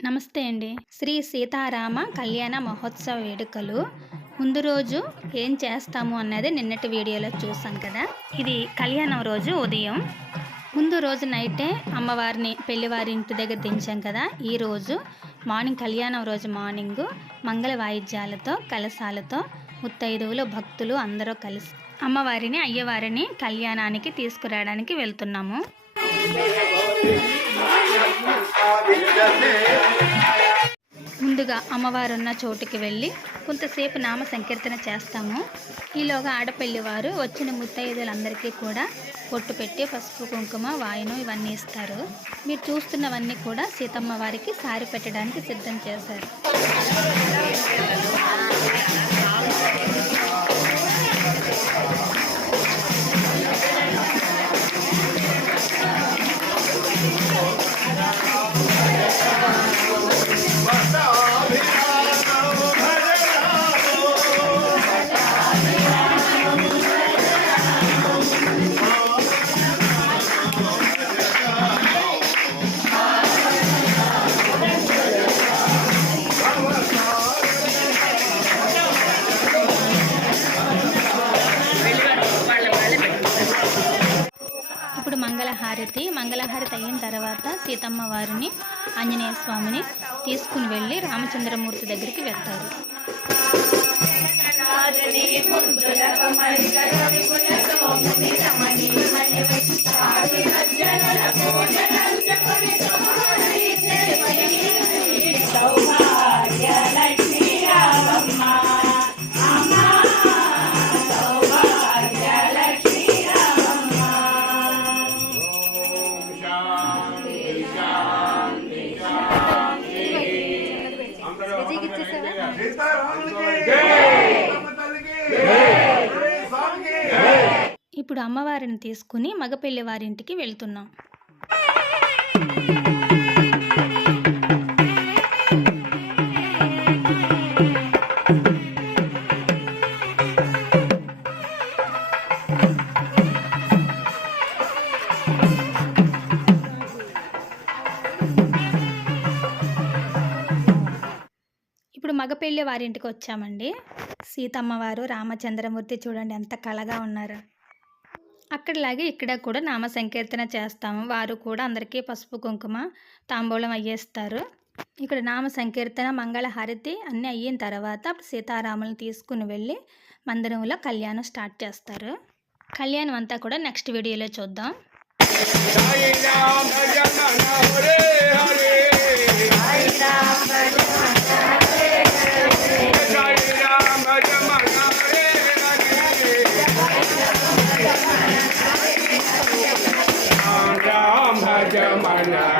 నమస్తే అండి. శ్రీ సీతారామ కళ్యాణ మహోత్సవ వేడుకలు. ముందు రోజు ఏం చేస్తాము అన్నది నిన్నటి వీడియోలో చూసాం కదా. ఇది కళ్యాణం రోజు ఉదయం. ముందు రోజు నైటే అమ్మవారిని పెళ్ళివారి ఇంటి దగ్గర దించాం కదా. ఈరోజు మార్నింగ్ కళ్యాణం రోజు మార్నింగ్ మంగళ వాయిద్యాలతో కలశాలతో ముత్తైదువులు భక్తులు అందరూ కలిసి అమ్మవారిని అయ్యవారిని కళ్యాణానికి తీసుకురావడానికి వెళ్తున్నాము. ముందుగా అమ్మవారు ఉన్న చోటుకి వెళ్ళి కొంతసేపు నామ సంకీర్తన చేస్తాము. ఈలోగా ఆడపల్లి వారు వచ్చిన ముత్తైదులందరికీ కూడా పొట్టు పెట్టి పసుపు కుంకుమ వాయును ఇవన్నీ ఇస్తారు. మీరు చూస్తున్నవన్నీ కూడా సీతమ్మ వారికి సారి పెట్టడానికి సిద్ధం చేశారు. ఇప్పుడు మంగళహారతి. మంగళహారతి అయిన తర్వాత సీతమ్మ వారిని ఆంజనేయ స్వామిని తీసుకుని వెళ్ళి రామచంద్రమూర్తి దగ్గరికి వెళ్తారు. ఇప్పుడు అమ్మవారిని తీసుకుని మగపెళ్ళి వారింటికి వెళ్తున్నాం. ఇప్పుడు మగపెళ్ళి వారింటికి వచ్చామండి. సీతమ్మవారు రామచంద్రమూర్తి చూడండి ఎంత కళగా ఉన్నారు. అక్కడలాగే ఇక్కడ కూడా నామ సంకీర్తన చేస్తాము. వారు కూడా అందరికీ పసుపు కుంకుమ తాంబూలం అయ్యేస్తారు. ఇక్కడ నామ సంకీర్తన మంగళ హారతి అన్నీ అయిన తర్వాత అప్పుడు సీతారాములను తీసుకుని వెళ్ళి మందిరంలో కళ్యాణం స్టార్ట్ చేస్తారు. కళ్యాణం అంతా కూడా నెక్స్ట్ వీడియోలో చూద్దాం. Amen.